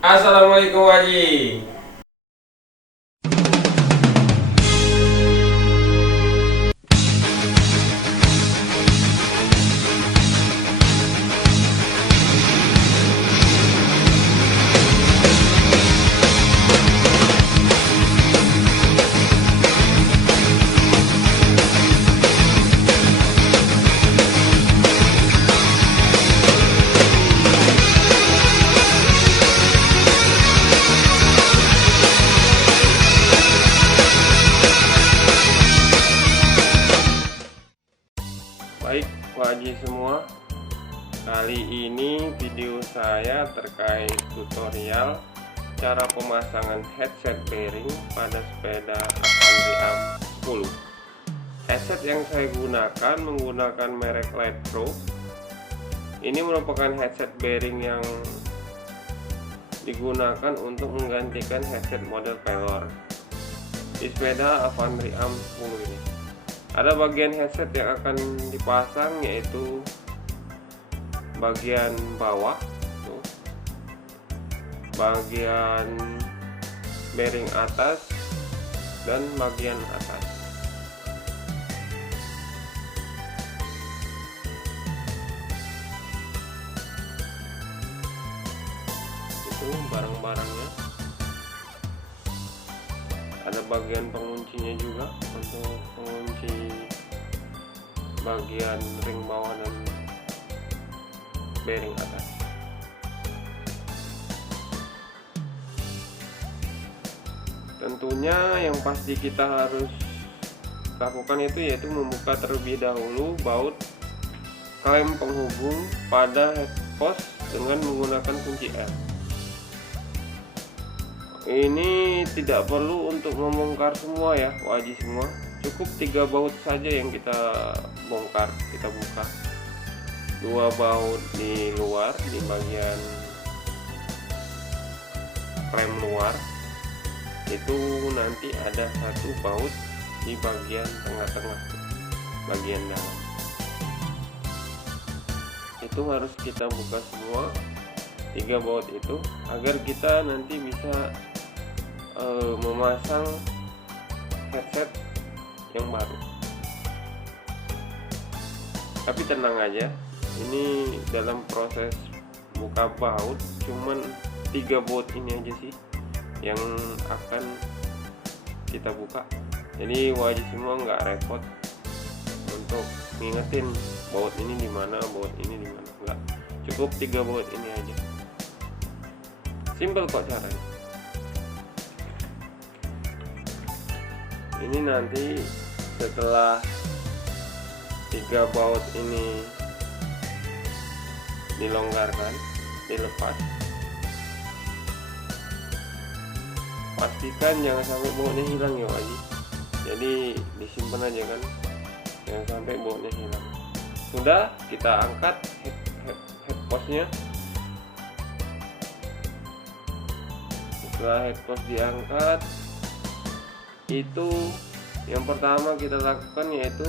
Assalamualaikum Haji. Baik Pak Haji semua, kali ini video saya terkait tutorial cara pemasangan headset bearing pada sepeda Avantri AM 10. Headset yang saya gunakan menggunakan merek Light Pro. Ini merupakan headset bearing yang digunakan untuk menggantikan headset model Pelor di sepeda Avantri AM 10 ini. Ada bagian headset yang akan dipasang, yaitu bagian bawah tuh, bagian bearing atas dan bagian atas. Itu barang-barangnya. Ada bagian penguncinya juga untuk mengunci bagian ring bawah dan bearing atas. Tentunya yang pasti kita harus lakukan itu yaitu membuka terlebih dahulu baut klem penghubung pada head post dengan menggunakan kunci R. Ini tidak perlu untuk membongkar semua ya Haji semua, cukup 3 baut saja yang kita bongkar, kita buka. 2 baut di luar, di bagian klem luar, itu nanti ada 1 baut di bagian tengah-tengah, bagian dalam. Itu harus kita buka semua 3 baut itu agar kita nanti bisa memasang headset yang baru. Tapi tenang aja, ini dalam proses buka baut cuman 3 baut ini aja sih yang akan kita buka. Jadi wajib semua nggak repot untuk ngingetin baut ini di mana, baut ini di mana, nggak. Cukup 3 baut ini aja. Simple kok caranya. Ini nanti setelah 3 baut ini dilonggarkan, dilepas, pastikan jangan sampai bautnya hilang ya Haji. Jadi disimpan aja kan, jangan sampai bautnya hilang. Sudah, kita angkat head postnya. Setelah head post diangkat, itu yang pertama kita lakukan yaitu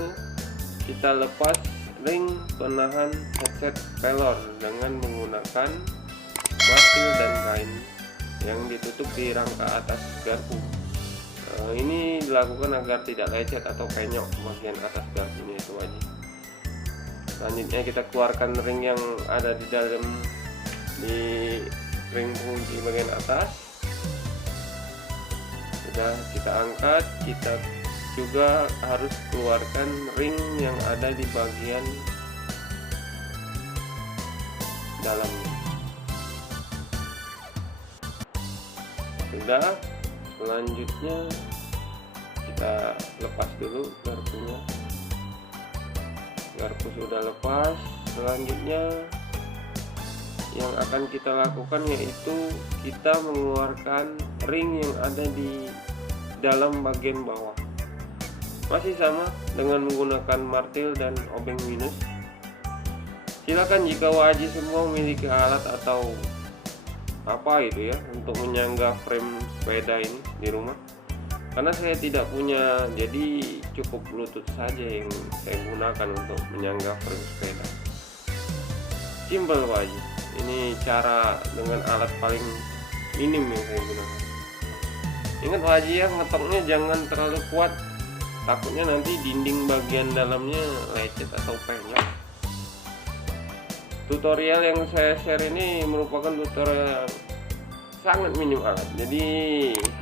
kita lepas ring penahan headset Pelor dengan menggunakan martil dan kain yang ditutup di rangka atas garpu. Ini dilakukan agar tidak lecet atau penyok bagian atas garpunya itu aja. Selanjutnya kita keluarkan ring yang ada di dalam di ring pengunci bagian atas. Sudah kita angkat, kita juga harus keluarkan ring yang ada di bagian dalamnya. Sudah, selanjutnya kita lepas dulu garpunya. Garpu sudah lepas. Selanjutnya yang akan kita lakukan yaitu kita mengeluarkan ring yang ada di dalam bagian bawah. Masih sama dengan menggunakan martil dan obeng minus. Silakan jika wajib semua memiliki alat atau apa itu ya untuk menyangga frame sepeda ini di rumah. Karena saya tidak punya, jadi cukup Bluetooth saja yang saya gunakan untuk menyangga frame sepeda. Simple Pak Haji. Ini cara dengan alat paling minim yang saya gunakan. Ingat Waji ya, ngetoknya jangan terlalu kuat, takutnya nanti dinding bagian dalamnya lecet atau penyok. Tutorial yang saya share ini merupakan tutorial sangat minim alat, jadi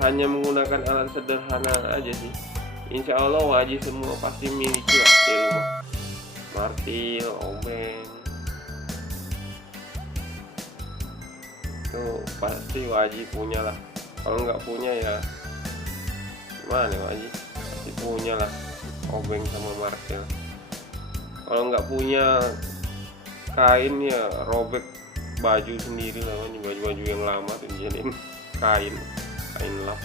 hanya menggunakan alat sederhana aja sih. Insya Allah Waji semua pasti miliki lah di rumah, martil, obeng, itu pasti Waji punya lah. Kalau nggak punya ya gimana Waji, pasti punya lah obeng sama martil. Kalau nggak punya kain ya robek baju sendiri lah, baju-baju yang lama tuh dijadiin kain lap.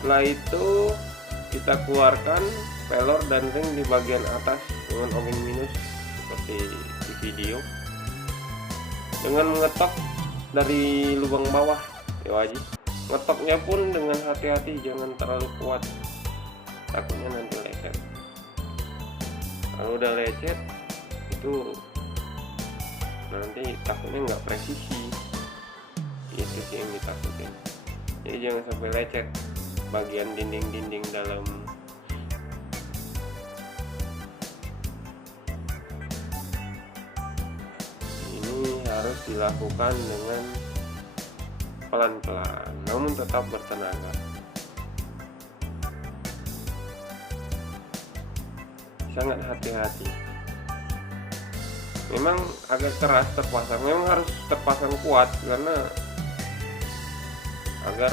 Setelah itu kita keluarkan pelor dan ring di bagian atas dengan obeng minus seperti di video, dengan mengetok dari lubang bawah ya Waji. Ngetoknya pun dengan hati-hati, jangan terlalu kuat, takutnya nanti lecet. Kalau udah lecet itu nanti takutnya nggak presisi, itu sih yang ditakutin. Jadi jangan sampai lecet bagian dinding-dinding dalam. Ini harus dilakukan dengan pelan-pelan namun tetap bertenaga. Sangat hati-hati. Memang agak keras terpasang, memang harus terpasang kuat karena agar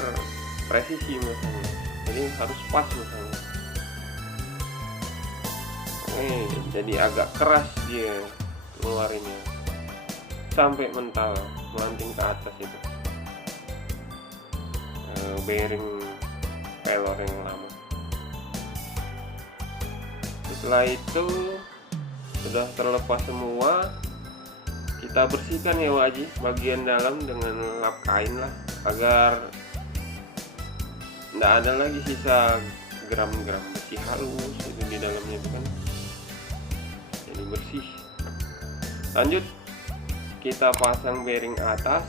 presisi misalnya, jadi harus pas misalnya. Jadi agak keras dia ngeluarinnya sampai mental melanting ke atas itu bearing pelor yang lama. Setelah itu sudah terlepas semua, kita bersihkan ya Waji bagian dalam dengan lap kain lah, agar tidak ada lagi sisa gram-gram besi halus itu di dalamnya itu kan, jadi bersih. Lanjut kita pasang bearing atas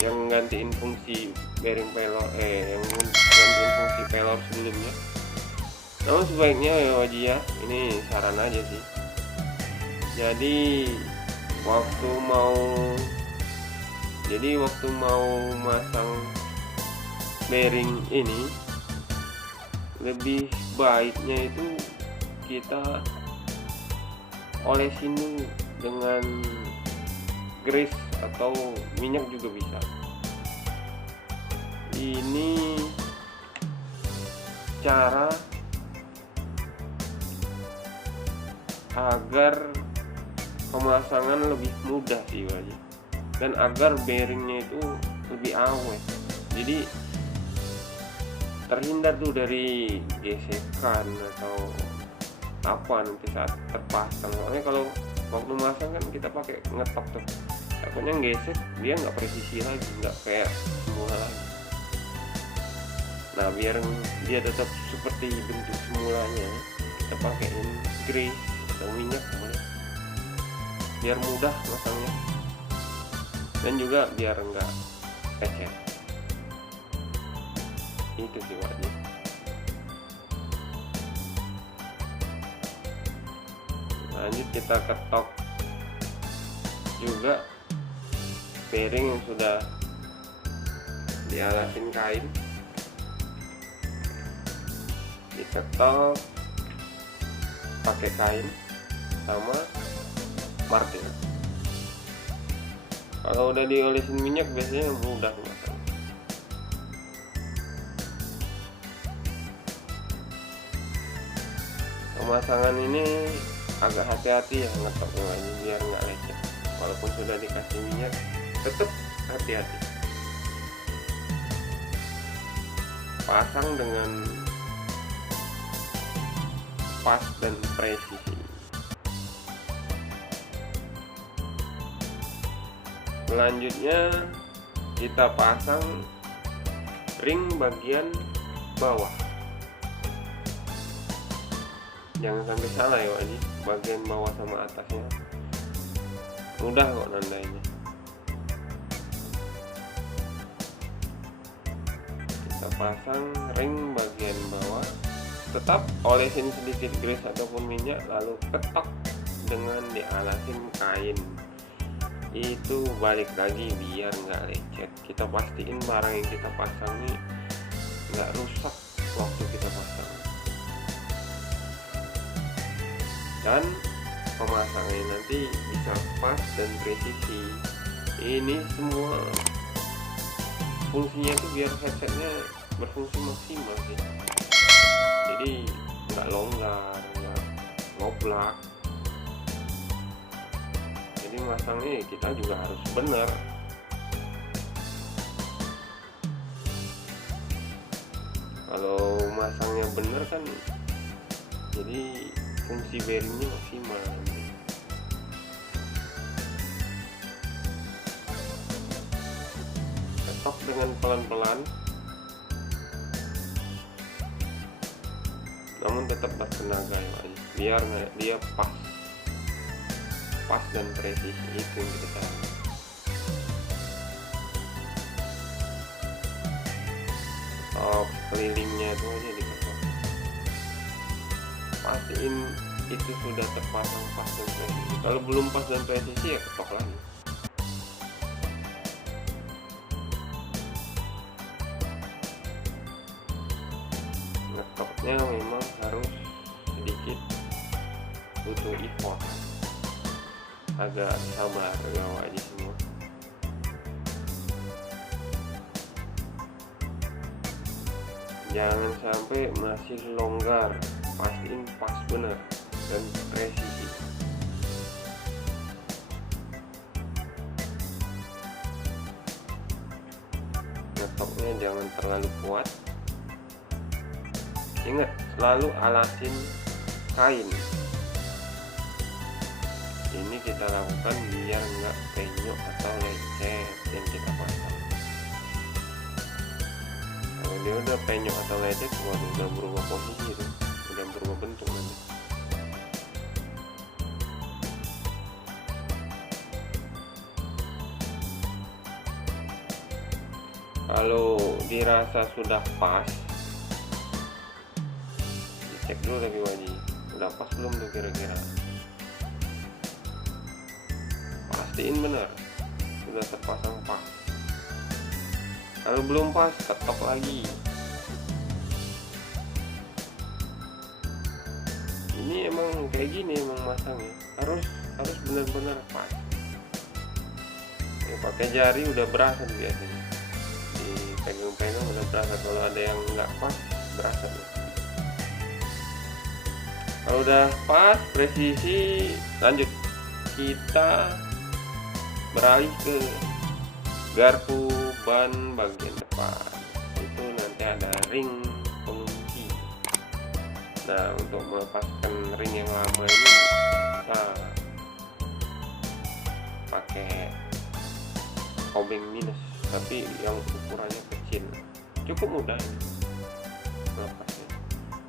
yang menggantiin fungsi bearing pelor, yang menggantiin fungsi pelor sebelumnya. Namun sebaiknya ya Waji ya, ini saran aja sih. Jadi waktu mau masang bearing ini, lebih baiknya itu kita olesin dulu dengan grease atau minyak juga bisa. Ini cara agar pemasangan lebih mudah sih Waji, dan agar bearingnya itu lebih awet, jadi terhindar tuh dari gesekan atau apa nanti saat terpasang. Soalnya kalau waktu masang kan kita pakai ngetok tuh, takutnya gesek, dia nggak presisi lagi, nggak kayak semula lagi. Nah biar dia tetap seperti bentuk semulanya, kita pakaiin grease atau minyak boleh, biar mudah masangnya dan juga biar enggak lecet. Itu sih Waji. Lanjut kita ketok juga bearing yang sudah dialasin kain, diketok pakai kain sama martil. Kalau udah diolesin minyak biasanya mudah masang. Pemasangan ini agak hati-hati ya ngetoknya lagi biar nggak lecet. Walaupun sudah dikasih minyak, tetap hati-hati. Pasang dengan pas dan presisi. Selanjutnya kita pasang ring bagian bawah. Jangan sampai salah ya Waji, bagian bawah sama atasnya mudah kok nandainnya. pasang ring bagian bawah, tetap olesin sedikit grease ataupun minyak, lalu ketok dengan dialasin kain. Itu balik lagi biar nggak lecet. Kita pastiin barang yang kita pasang nih nggak rusak waktu kita pasang. Dan pemasangannya nanti bisa pas dan presisi. Ini semua fungsinya itu biar headsetnya berfungsi maksimal sih. Jadi nggak longgar, nggak ngoblak. Jadi masangnya kita juga harus benar. Kalau masangnya benar kan, jadi fungsi bearingnya maksimal. Ketok dengan pelan-pelan, namun tetap bertenaga ya, biar dia pas dan presisi. Itu yang kita cari. Kelilingnya itu aja diketok, pastiin itu sudah terpasang pas dan presisi. Kalau belum pas dan presisi ya ketok lagi. Ngetoknya memang harus sedikit butuh effort, agak sabar ya aja semua. Jangan sampai masih longgar, pastiin pas benar dan presisi. Ngetoknya jangan terlalu kuat. Ingat, selalu alasin kain. Ini kita lakukan biar nggak penyok atau lecet yang kita pasang. Kalau dia udah penyok atau lecet, udah berubah posisi itu, udah berubah bentuk nanti. Kalau dirasa sudah pas, dicek dulu tapi wajib udah pas belum tuh kira-kira. Pastiin benar sudah terpasang pas. Kalau belum pas, ketok lagi. Ini emang kayak gini emang masangnya, harus benar-benar pas. Ya, pakai jari udah berasa biasanya, dipegang-pegang udah berasa. Kalau ada yang nggak pas, berasa nih. Kalau udah pas presisi, lanjut kita beralih ke garpu ban bagian depan. Itu nanti ada ring pengunci. Nah, untuk melepaskan ring yang lama ini kita pakai obeng minus, tapi yang ukurannya kecil. Cukup mudah ini melepasnya.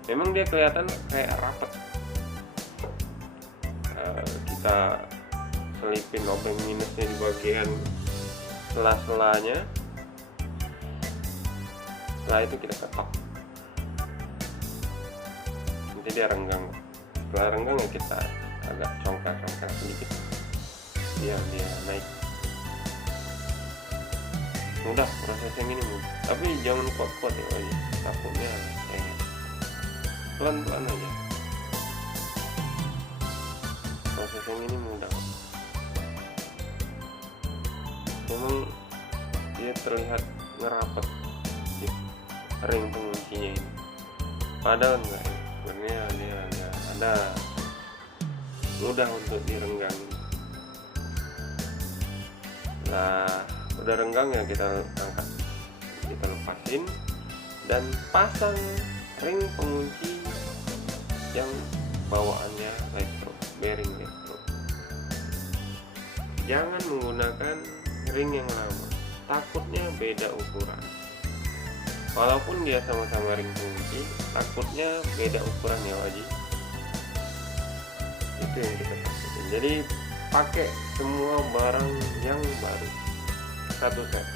Memang dia kelihatan kayak rapet. Kita selipin obeng minusnya di bagian sela-selanya. Setelah itu kita ketok, nanti dia renggang. Setelah renggang ya kita agak congkel-congkel sedikit biar dia naik. Mudah, prosesnya ini mudah, tapi jangan kuat-kuat ya, takutnya pelan-pelan aja. Proses yang ini mudah, memang dia terlihat ngerapet di ring penguncinya ini, padahal enggak. Sebenarnya dia ada mudah untuk direnggang. Nah, udah renggang ya kita angkat, kita lepasin dan pasang ring pengunci yang bawaannya elektro, bearing elektro. Jangan menggunakan ring yang lama, takutnya beda ukuran. Walaupun dia sama-sama ring pengunci, takutnya beda ukuran ya wajib. Itu yang kita takutin. Jadi pakai semua barang yang baru, satu set.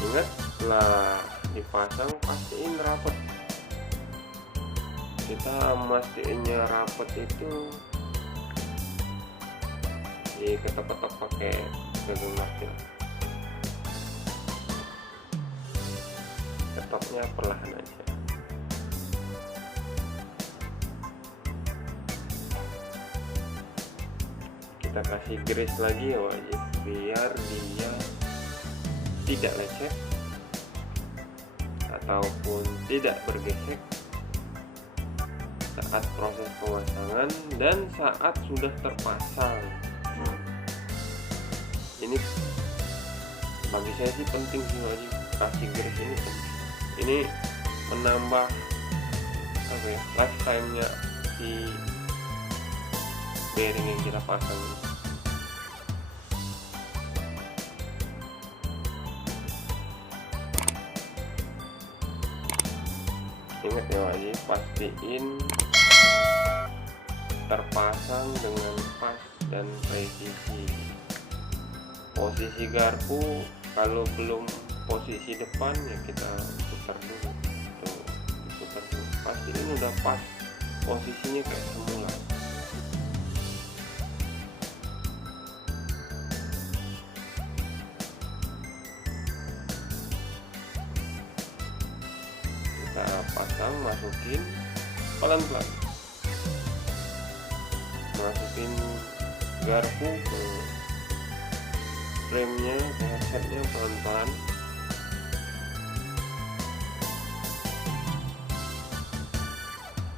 Ingat, setelah dipasang pastiin rapat. Kita masteinnya rapat itu diketok-ketok pakai gagang martil. Ketoknya perlahan aja. Kita kasih grease lagi ya wajib, biar dia tidak lecet ataupun tidak bergesek saat proses pemasangan dan saat sudah terpasang. Ini bagi saya sih penting sih wajib, kasih grease ini penting. Ini menambah lifetime-nya si bearing yang kita pasang. Ingat ya wajib, pastiin terpasang dengan pas dan presisi. Posisi garpu kalau belum posisi depan ya kita putar dulu. Tuh, putar dulu. Pastiin udah pas posisinya kayak semula. Kita pasang, masukin pelan-pelan, masukin garpu ke remnya, ke headsetnya pelan-pelan.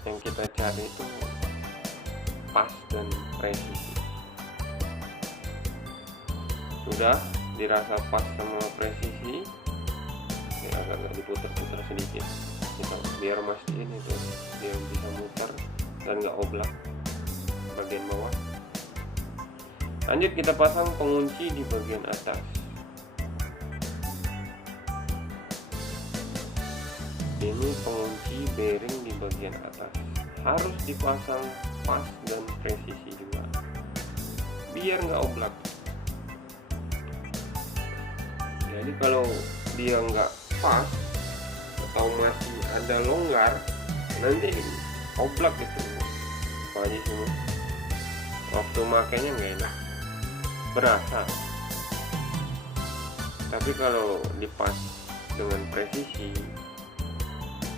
Yang kita cari itu pas dan presisi. Sudah dirasa pas sama presisi, ya agak diputar-putar sedikit kita biar mastiin itu dia bisa muter dan nggak oblak bagian bawah. Lanjut kita pasang pengunci di bagian atas. Ini pengunci bearing di bagian atas harus dipasang pas dan presisi juga biar nggak oblak. Jadi kalau dia nggak pas atau masih ada longgar, nanti oblak itu pagi semua. Waktu makainya nggak enak, berasa. Tapi kalau dipas dengan presisi,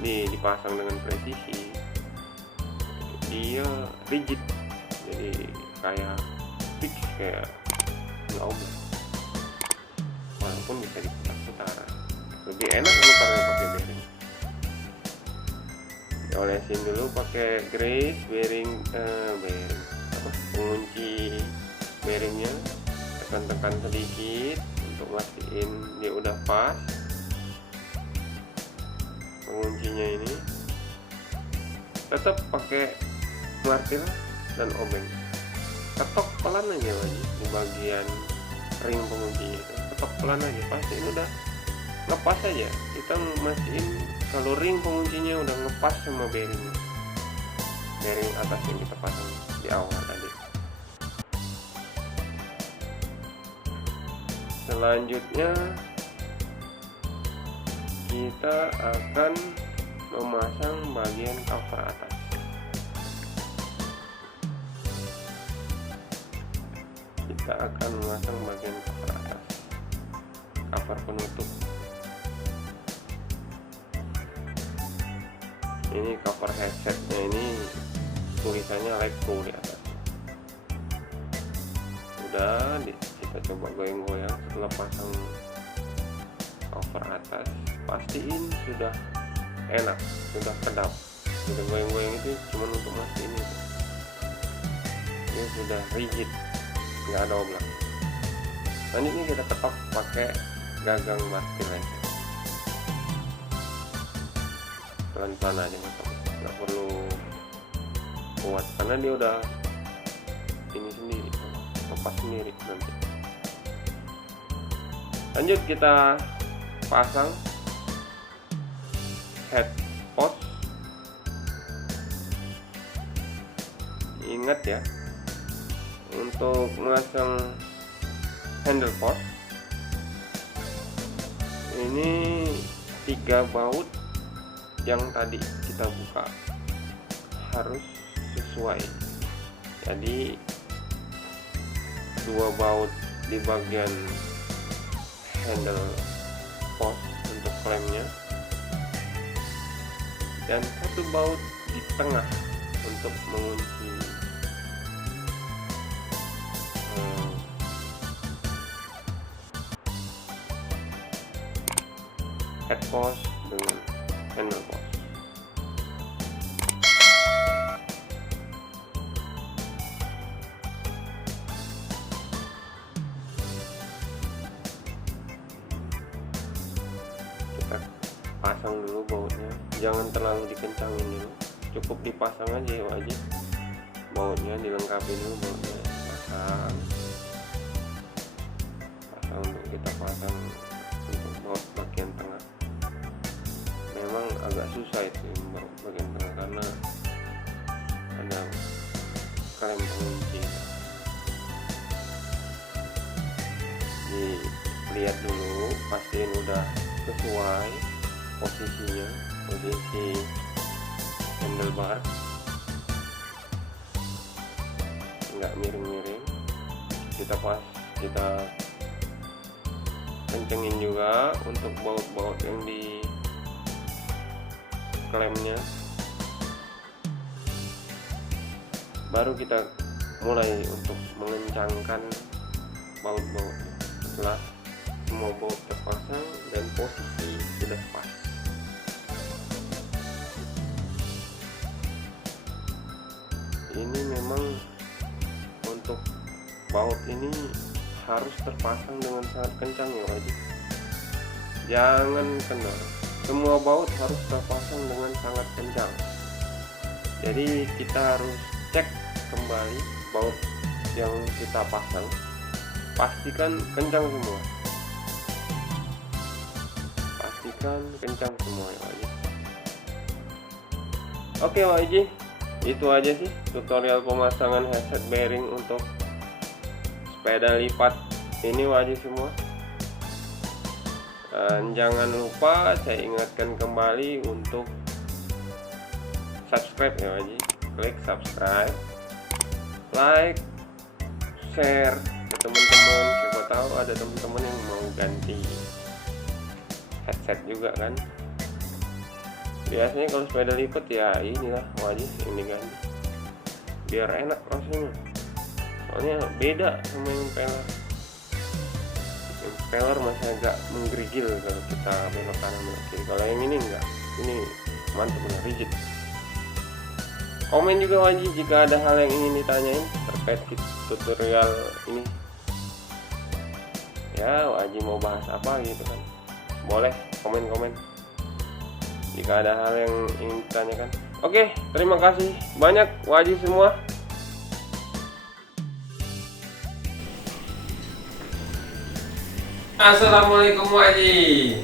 dipasang dengan presisi, dia rigid, jadi kayak fix, kayak nggak oblak. Walaupun bisa diputar-putar, lebih enak mutarnya pakai bearing. Diolesin dulu pakai grease pengunci bearingnya, tekan-tekan sedikit untuk mastiin dia udah pas. Penguncinya ini tetap pakai martil dan obeng, ketok pelan aja lagi di bagian ring penguncinya itu, ketok pelan aja, pasti ini udah ngepas aja. Kita mastiin kalau ring penguncinya udah ngepas sama bearing atas yang kita pasang di awal tadi. Selanjutnya kita akan memasang bagian cover atas. Kita akan memasang bagian cover atas, cover penutup. Ini cover headsetnya, ini tulisannya Lekko di atas. Udah, kita coba goyang-goyang. Setelah pasang cover atas, pastiin sudah enak, sudah kedap. Sudah goyang-goyang itu cuma untuk mastiin itu. Ini sudah rigid, nggak ada oblak. Selanjutnya kita ketok pakai gagang martil aja. Pelan-pelan aja ngetok, nggak perlu kuat karena dia udah ini sendiri, lepas sendiri nanti. Lanjut kita pasang head post. Ingat ya, untuk memasang handle post ini 3 baut yang tadi kita buka harus sesuai. Jadi 2 baut di bagian handle pos untuk klemnya dan 1 baut di tengah untuk mengunci head post dengan handle post. Kita pasang dulu bautnya, jangan terlalu dikencangin dulu, cukup dipasang aja ya wajib. Bautnya dilengkapi dulu, bautnya pasang untuk kita pasang untuk baut bagian tengah. Memang agak susah itu baut bagian tengah karena ada klem pengunci. Lihat dulu, pastiin udah sesuai posisinya, posisi handlebar nggak miring-miring. Kita kencengin juga untuk baut-baut yang di klemnya, baru kita mulai untuk mengencangkan baut-bautnya. Setelah semua baut terpasang dan posisi sudah pas, ini memang untuk baut ini harus terpasang dengan sangat kencang ya wajib, jangan kendor. Semua baut harus terpasang dengan sangat kencang. Jadi kita harus cek kembali baut yang kita pasang, pastikan kencang semua, ya wajib. Oke wajib, itu aja sih tutorial pemasangan headset bearing untuk sepeda lipat ini wajib semua. Dan jangan lupa saya ingatkan kembali untuk subscribe ya wajib, klik subscribe, like, share ke teman-teman, siapa tahu ada teman-teman yang mau ganti headset juga kan. Biasanya kalau sepeda lipat ya inilah wajib ini ganti biar enak rasanya, soalnya beda sama yang impeller masih agak menggerigil kalau kita belok kanan belok kiri. Kalau yang ini enggak, ini mantap benar, rigid. Komen juga wajib jika ada hal yang ingin ditanyain terkait tutorial ini ya, wajib mau bahas apa gitu kan, boleh komen-komen jika ada hal yang ingin ditanyakan. Oke, terima kasih banyak wajib semua. Assalamualaikum wajib.